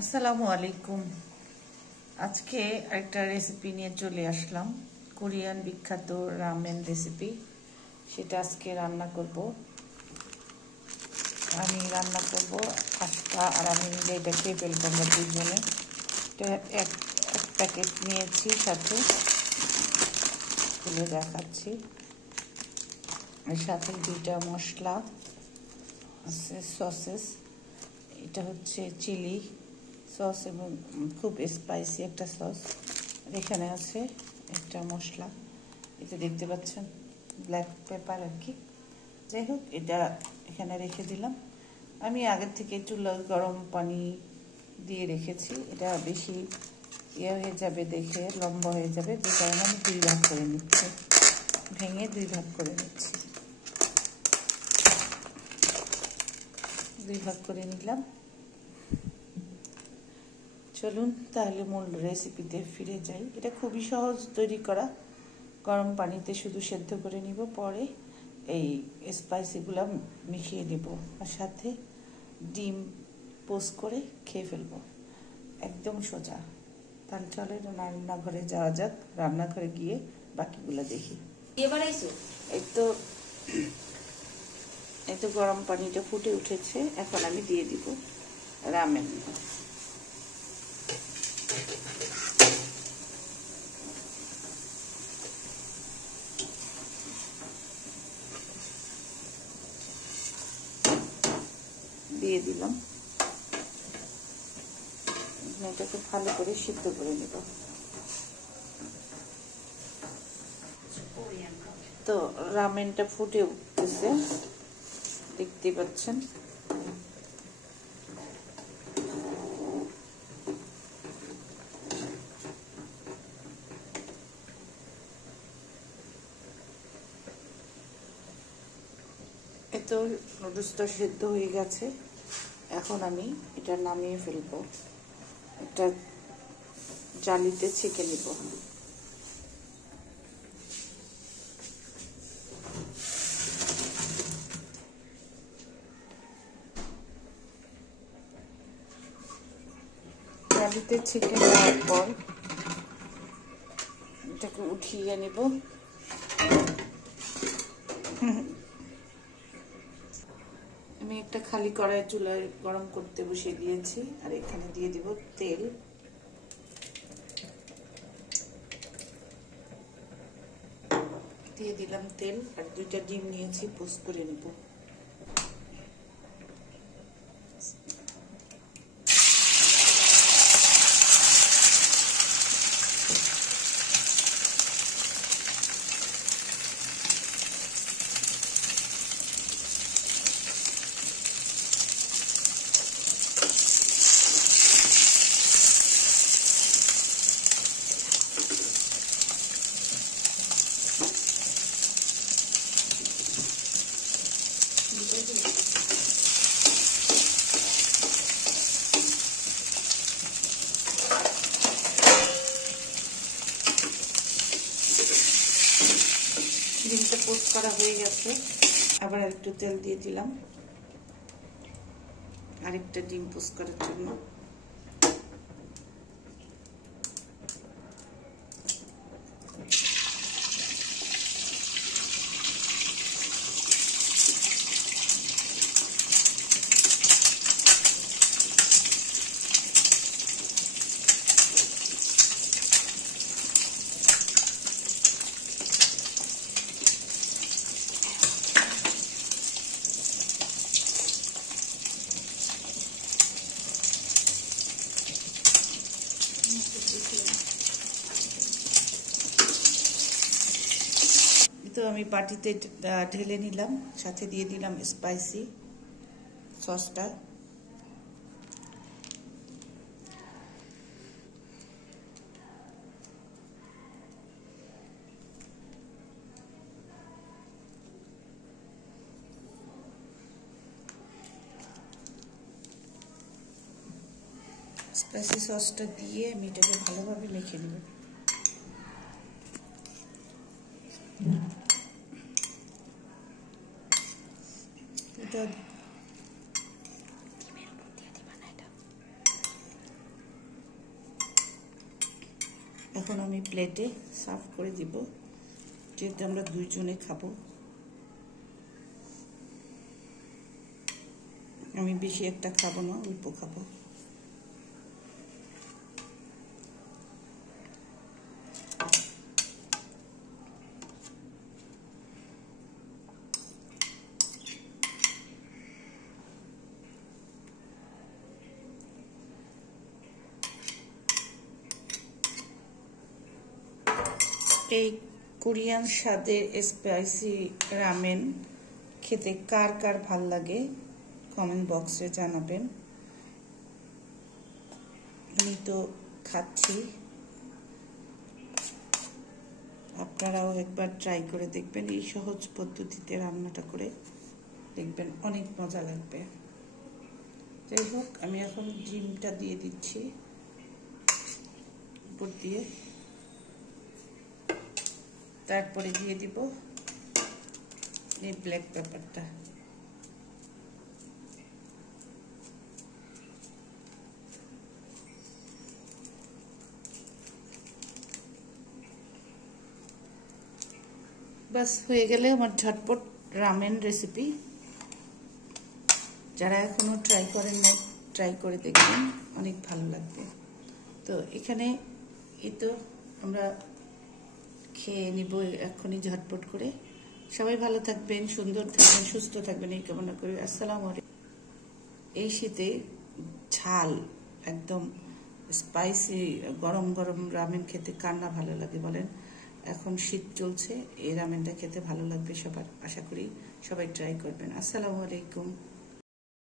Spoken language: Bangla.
আসসালামু আলাইকুম। আজকে একটা রেসিপি নিয়ে চলে আসলাম, কোরিয়ান বিখ্যাত রামেন রেসিপি। সেটা আজকে রান্না করব। আমি রান্না করব আস্তা আর আমি মিলে এটা খেয়ে ফেলবো আমরা দুজনে। এক প্যাকেট নিয়েছি, সাথে খুলে দেখাচ্ছি। এর সাথে দুইটা মশলা আছে, সসেস। এটা হচ্ছে চিলি সস এবং খুব স্পাইসি একটা সস। এখানে আছে একটা মশলা, এটা দেখতে পাচ্ছেন, ব্ল্যাক পেপার আর কি। যাই হোক, এটা এখানে রেখে দিলাম। আমি আগের থেকে চুলায় গরম পানি দিয়ে রেখেছি। এটা বেশি হয়ে যাবে, দেখে লম্বা হয়ে যাবে, যে কারণে আমি 2 ভাগ করে নিচ্ছি, ভেঙে 2 ভাগ করে নিচ্ছি। 2 ভাগ করে নিলাম। চলুন তাহলে মূল রেসিপিতে ফিরে যাই। এটা খুবই সহজ তৈরি করা। গরম পানিতে শুধু সেদ্ধ করে নিব, পরে এই স্পাইসিগুলো মিশিয়ে দেব, আর সাথে ডিম পোস্ট করে খেয়ে ফেলবো, একদম সোজা। তাহলে চলে রান্নাঘরে যাওয়া যাক। রান্নাঘরে গিয়ে বাকিগুলো দেখি। এই তো গরম পানিটা ফুটে উঠেছে, এখন আমি দিয়ে দিব রামেন। দিয়ে দিলাম। এটাকে ভালো করে সিদ্ধ করে নেব। তো রামেনটা ফুটে উঠতেছে, দেখতে পাচ্ছেন। এত নুডলসটা সেদ্ধ হয়ে গেছে। এখন আমি এটা নামিয়ে ফেলবো, এটা জালিতে ছেঁকে নিব। জালিতে ছেঁকে নেওয়ার পর এটাকে উঠিয়ে নিব। আমি একটা খালি কড়াই চুলায় গরম করতে বসিয়ে দিয়েছি, আর এখানে দিয়ে দিব তেল। দিয়ে দিলাম তেল, আর 2টা ডিম নিয়েছি, পোস্ট করে নেব। ডিমটা পোস্ট করা হয়ে গেছে, আবার একটু তেল দিয়ে দিলাম আরেকটা ডিম পোস্ট করার জন্য। তো আমি বাটিতে ঢেলে নিলাম, সাথে দিয়ে দিলাম স্পাইসি সসটা। স্পাইসি সসটা দিয়ে আমি এটাকে ভালোভাবে মেখে নেব। এটা এখন আমি প্লেটে সার্ভ করে দিব, যেহেতু আমরা 2 জনে খাবো। আমি বেশি একটা খাবো না, অল্প খাবো। এই কোরিয়ান স্বাদের স্পাইসি রামেন খেতে কার কার ভাল লাগে কমেন্ট বক্সে জানাবেন। আমি তো খাচ্ছি, আপনারাও একবার ট্রাই করে দেখবেন। এই সহজ পদ্ধতিতে রান্নাটা করে দেখবেন, অনেক মজা লাগবে। যাই হোক, আমি এখন ডিমটা দিয়ে দিচ্ছি উপর দিয়ে, তারপরে দিয়ে দিব এই ব্ল্যাক পেপারটা। বাস হয়ে গেলে আমার ঝটপট রামেন রেসিপি। যারা এখনো ট্রাই করেন না, ট্রাই করে দেখবেন, অনেক ভালো লাগবে। তো এখানে এই তো আমরা খেয়ে নিব এখনই ঝটপট করে। সবাই ভালো থাকবেন, সুন্দর থাকবেন, সুস্থ থাকবেন এই কামনা করি। আসসালামু আলাইকুম। এই শীতে ঝাল একদম স্পাইসি গরম গরম রামেন খেতে কার না ভালো লাগে বলেন? এখন শীত চলছে, এই রামেনটা খেতে ভালো লাগবে সবার। আশা করি সবাই ট্রাই করবেন। আসসালামু আলাইকুম।